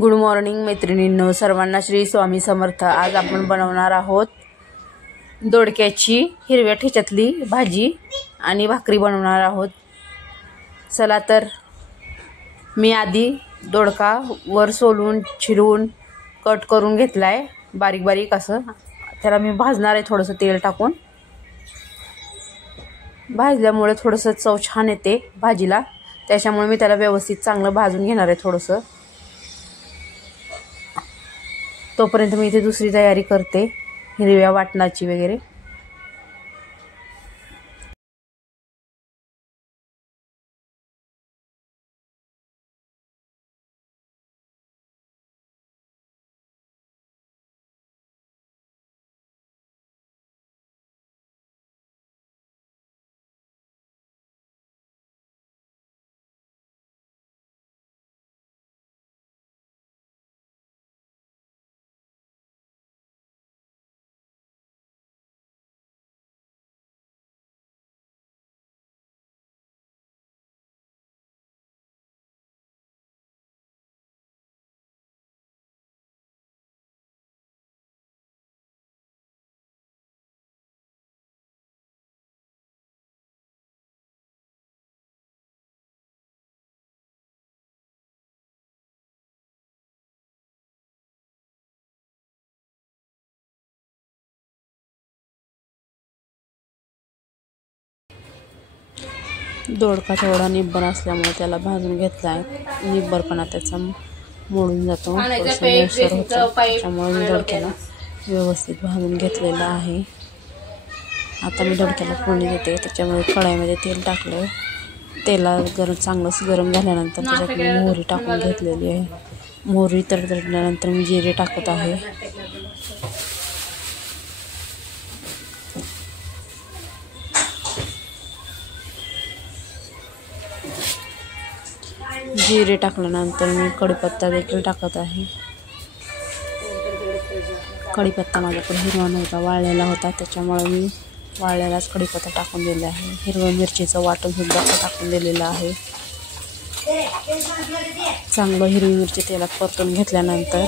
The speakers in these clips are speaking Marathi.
गुड मॉर्निंग मैत्रिणींनो, सर्वांना श्री स्वामी समर्थ। आज आपण बनवणार आहोत दोडक्याची हिरव्या ठेच्यातली भाजी आणि भाकरी बनवणार आहोत। चला तर, मी आधी दोडका वर सोलून चिरून कट करून घेतलाय बारीक बारीक असं। त्याला मी भाजणार आहे थोडंसं तेल टाकून। भाजल्यामुळे थोडंसं चव छान येते भाजीला, त्याच्यामुळे मी त्याला व्यवस्थित चांगलं भाजून घेणार आहे थोडंसं। तोपर्यंत मी इथे दुसरी तयारी करते हिरव्या वाटणाची वगैरे। दोडका थोडा निब्बर असल्यामुळे त्याला भाजून घेतला आहे। निब्बरपणा त्याचा मोडून जातो, थोडंसं होतं, त्याच्यामुळे मी दोडक्याला व्यवस्थित भाजून घेतलेलं आहे। आता मी दोडक्याला फोडणी देते। त्याच्यामुळे कढईमध्ये तेल टाकलं। तेला चांगलं गरम झाल्यानंतर त्याच्यात मी मोहरी टाकून घेतलेली आहे। मोहरी तडतडल्यानंतर मी जिरे टाकत आहे। जिरे टाकल्यानंतर मी कढीपत्ता देखील टाकत आहे। कढीपत्ता माझ्याकडे हिरवा नव्हता, वाळलेला होता, त्याच्यामुळे मी वाळलेलाच कढीपत्ता टाकून दिला आहे। हिरव्या मिरचीचं वाटण सुद्धा टाकून दिलेलं आहे। चांगलं हिरवी मिरची तेलात परतून घेतल्यानंतर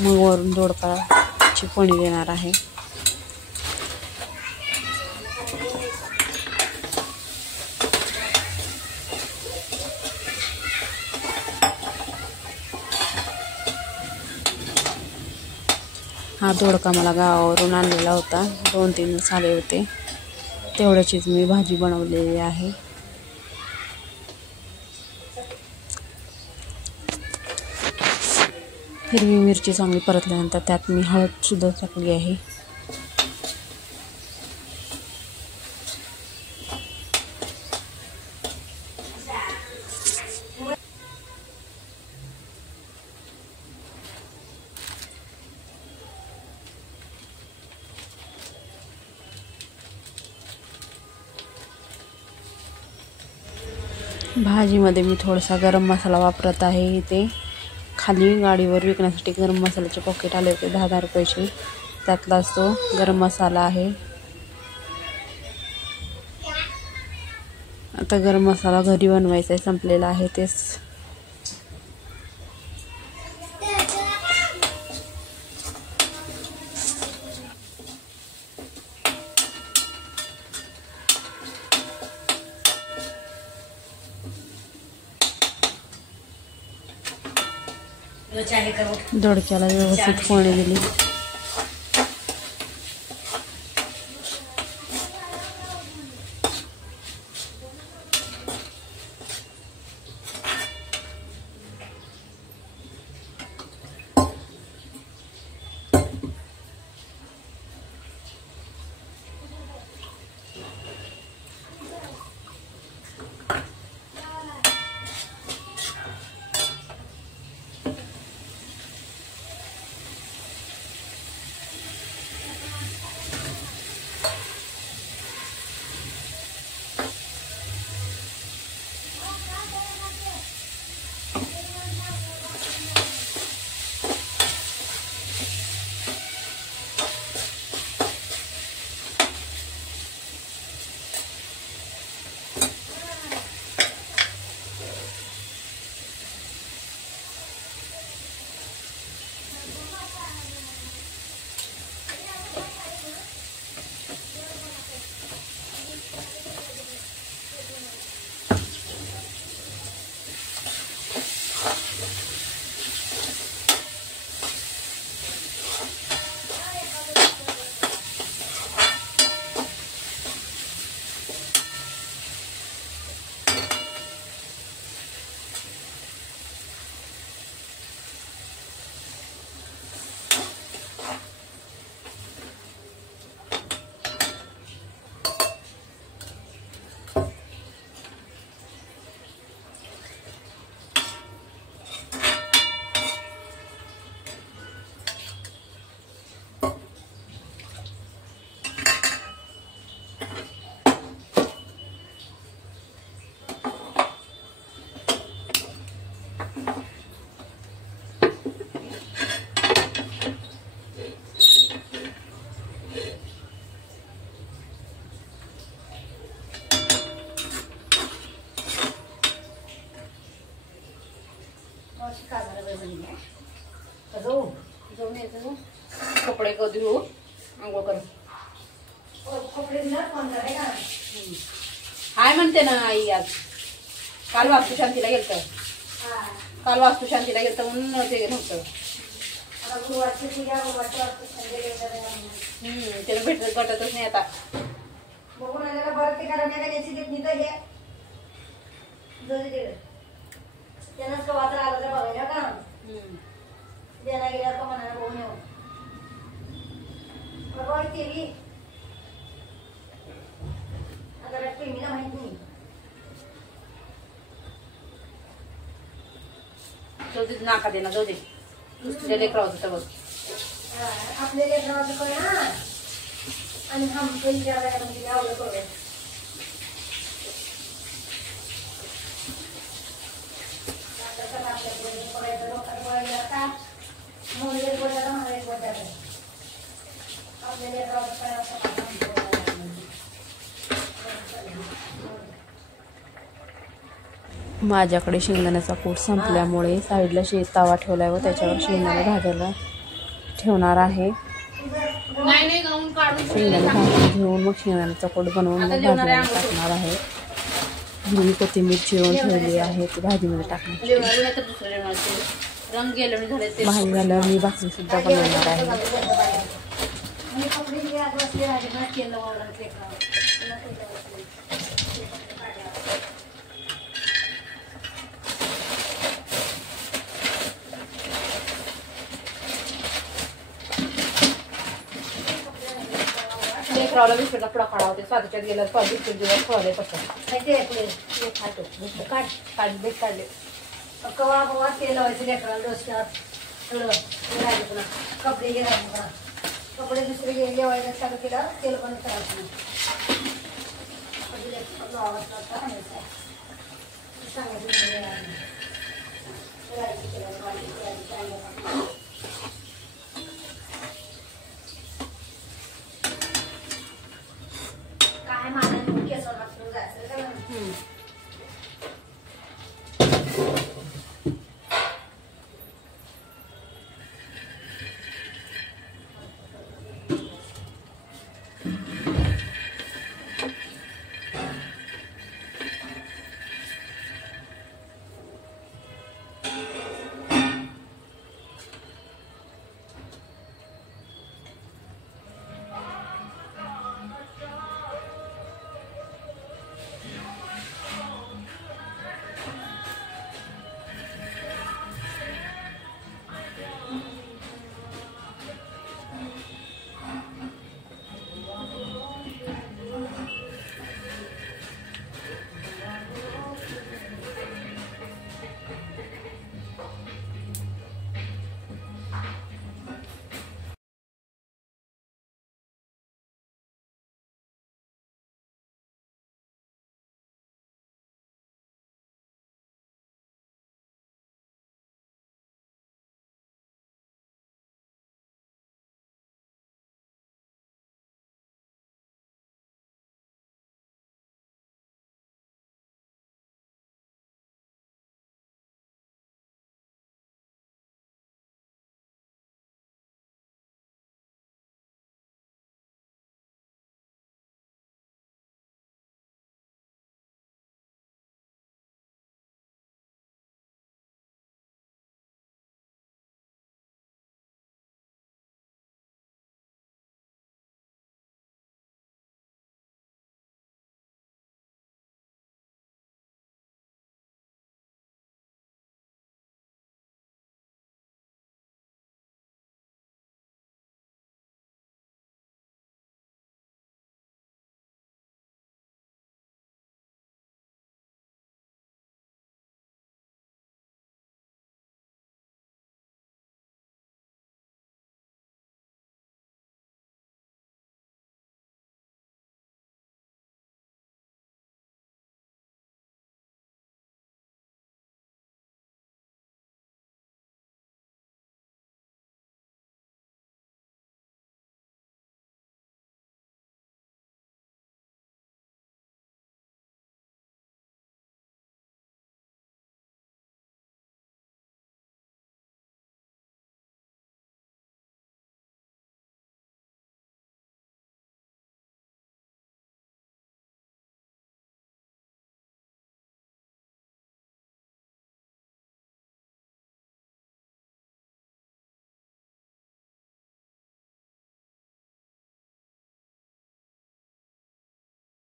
मग वरून दोडकाची फोडणी देणार आहे। हा दोडका मला गावावरून आणलेला होता, 2-3 साले होते, तेवढ्याचीच मी भाजी बनवलेली आहे। हिरवी मिरची चांगली परतल्यानंतर त्यात मी हळद सुद्धा टाकली आहे। भाजीमध्ये मी थोडासा गरम मसाला वापरत आहे। इथे खाली गाडीवर विकण्यासाठी गरम मसाल्याचे पॉकेट आले होते 10-10 रुपयाचे, त्यातलाच तो गरम मसाला आहे। आता गरम मसाला घरी बनवायचा आहे, संपलेला आहे तेच। दोडक्याला व्यवस्थित फोडणी दिली। कपडे कधी हो आंघोळ कर हाय म्हणते ना आई आज काल वास्तुशांतीला गेलत म्हणून ते नव्हतं त्याला भेटतच नाही आता त्यांनाच वाचला आला तर बघायला का द्यायला गेल्या का म्हणाला बघून येऊ टीव्ही आता टीव्हीला माहित नाही जाऊ दे नाका दे ना जाऊ दे तुझ्या लेकराचं सगळं आपल्या लेकराचं पण ना आणि हम पहिल्या म्हणजे आवडं करूया माझ्याकडे शेंगदाण्याचा कूट संपल्यामुळे साईडला तवा ठेवलाय व त्याच्यावर शेंगदाणे भाजायला ठेवणार आहे. शेंगदाणे भाजून घेऊन मग शेंगदाण्याचा कूट बनवून भाजीमध्ये टाकणार आहे. हिरवी कोथिंबीर चिरून ठेवली आहे ती भाजीमध्ये टाकणार. भाजी झाल्यावर मी भाकरी सुद्धा बनवणार आहे. लेकराला बिस्किटला पुढा खाडा होते स्वादीच्यात गेला बिस्किट दिवस खवले पसंत काढले काढले कवा कवा तेल लावायचं लेकराला डोसक्यात सगळं राहिलं पुन्हा कपडे घ्यायला पुन्हा कपडे दुसरे जेवायला सगळं केलं तेल पण करायचं नाही सांगायचं